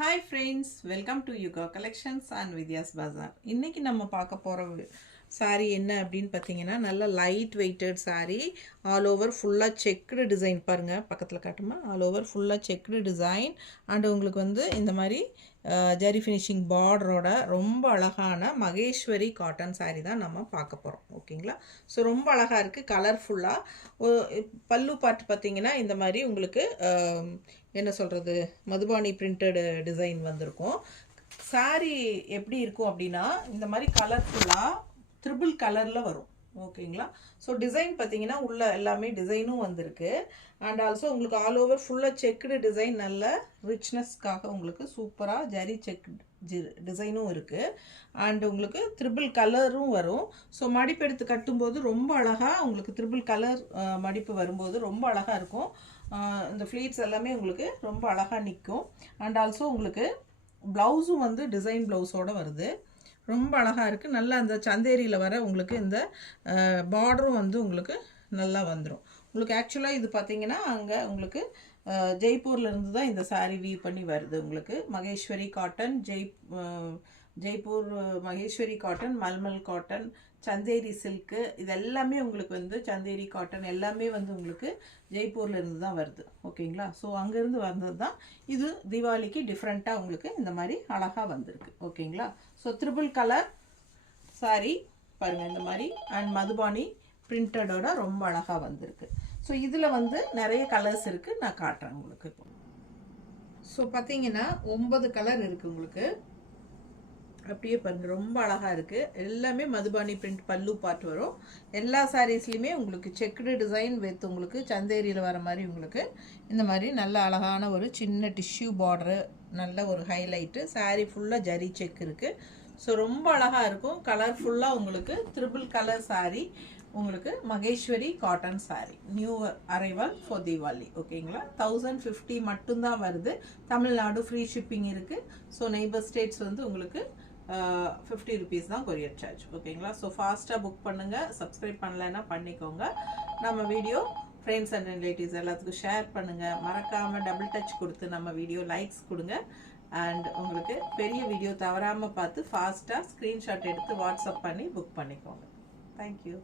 Hi friends, welcome to Yuga Collections and Vidya's Bazaar. இன்னைக்கு நம்ம பார்க்க போற saree என்ன அப்படினு பாத்தீங்கன்னா நல்ல light weighted saree all over full checked design பாருங்க பக்கத்துல காட்டுமா all over full checked design and உங்களுக்கு வந்து இந்த மாதிரி ஜரி ஃபினிஷிங் பார்டரோட ரொம்ப அழகான மகேஸ்வரி காட்டன் saree தான் நம்ம பார்க்க போறோம் ஓகேங்களா சோ ரொம்ப அழகா இருக்கு கலர்ஃபுல்லா பல்லு பார்ட் பாத்தீங்கன்னா இந்த மாதிரி உங்களுக்கு என்ன சொல்றது மதுபானி பிரிண்டட் டிசைன் வந்திருக்கும் saree எப்படி இருக்கும் அப்படினா இந்த மாதிரி கலர்ஃபுல்லா ட்ரிபிள் கலர்ல வரும் ஓகேங்களா சோ டிசைன் பாத்தீங்கன்னா உள்ள எல்லாமே டிசைனும் வந்திருக்கு and also உங்களுக்கு ஆல் ஓவர் ஃபுல்லா செக்டு டிசைன் நல்ல ரிச்னஸ்க்காக உங்களுக்கு சூப்பரா ஜரி செக் டிசைனும் இருக்கு and உங்களுக்கு ட்ரிபிள் கலரும் வரும் சோ மடிப்பு எடுத்து கட்டும்போது ரொம்ப அழகா உங்களுக்கு ட்ரிபிள் கலர் மடிப்பு வரும்போது ரொம்ப அழகா இருக்கும் இந்த ஃப்ளீட்ஸ் எல்லாமே உங்களுக்கு ரொம்ப அழகா நிக்கும் and also உங்களுக்கு ப்ளவுஸும் வந்து டிசைன் ப்ளவுஸோட வருது ரொம்ப அழகா இருக்கு நல்ல அந்த சந்தேரியில வர உங்களுக்கு இந்த பார்டரும் வந்து உங்களுக்கு நல்லா வந்துரும் உங்களுக்கு एक्चुअली இது பாத்தீங்கன்னா அங்க உங்களுக்கு ஜெய்ப்பூர்ல இருந்து தான் இந்த saree வீவ் பண்ணி வருது உங்களுக்கு Maheswari cotton Jaipur Maheswari cotton mulmul cotton Chanderi silk இது எல்லாமே உங்களுக்கு வந்து சந்தேரி காட்டன் எல்லாமே வந்து உங்களுக்கு ஜெய்ப்பூர்ல இருந்து தான் வருது ஓகேங்களா சோ அங்க இருந்து வந்தது தான் இது தீபாவளிக்கு டிஃபரண்டா உங்களுக்கு இந்த மாதிரி அழகா வந்திருக்கு ஓகேங்களா சோ ட்ரிபிள் கலர் saree பாருங்க இந்த மாதிரி and மதுபானி பிரிண்டடோட ரொம்ப அழகா வந்திருக்கு சோ இதுல வந்து நிறைய கலர்ஸ் இருக்கு நான் காட்றேன் உங்களுக்கு சோ பாத்தீங்கன்னா 9 கலர் இருக்கு உங்களுக்கு அப்படியே பாருங்க ரொம்ப அழகா இருக்கு எல்லாமே மதுபானி பிரிண்ட் பல்லு பார்ட் வரும் எல்லா சாரீஸ்லயுமே உங்களுக்கு செக்டு டிசைன் வித் உங்களுக்கு சந்தேரியில வர மாதிரி உங்களுக்கு இந்த மாதிரி நல்ல அழகான ஒரு சின்ன டிஷ்யூ பார்டர் நல்ல ஒரு ஹைலைட் saree ஃபுல்லா ஜரி செக் இருக்கு சோ ரொம்ப அழகா இருக்கும் கலர்ஃபுல்லா உங்களுக்கு ட்ரிபிள் கலர் saree உங்களுக்கு Maheswari cotton saree new arrival for Deepavali ஓகேங்களா 1050 மட்டும் தான் வருது தமிழ்நாடு ஃப்ரீ ஷிப்பிங் இருக்கு சோ நெய்பர் ஸ்டேட்ஸ் வந்து உங்களுக்கு 50 rupees தான் courier charge ஓகேங்களா சோ ஃபாஸ்டா புக் பண்ணுங்க சப்ஸ்கிரைப் பண்ணலனா பண்ணிக்கோங்க நம்ம வீடியோ friends and relatives எல்லாத்துக்கும் ஷேர் பண்ணுங்க மறக்காம டபுள் டச் கொடுத்து நம்ம வீடியோ லைக்ஸ் கொடுங்க and உங்களுக்கு பெரிய வீடியோ தவறாம பார்த்து ஃபாஸ்டா ஸ்கிரீன்ஷாட் எடுத்து வாட்ஸ்அப் பண்ணி புக் பண்ணிக்கோங்க Thank you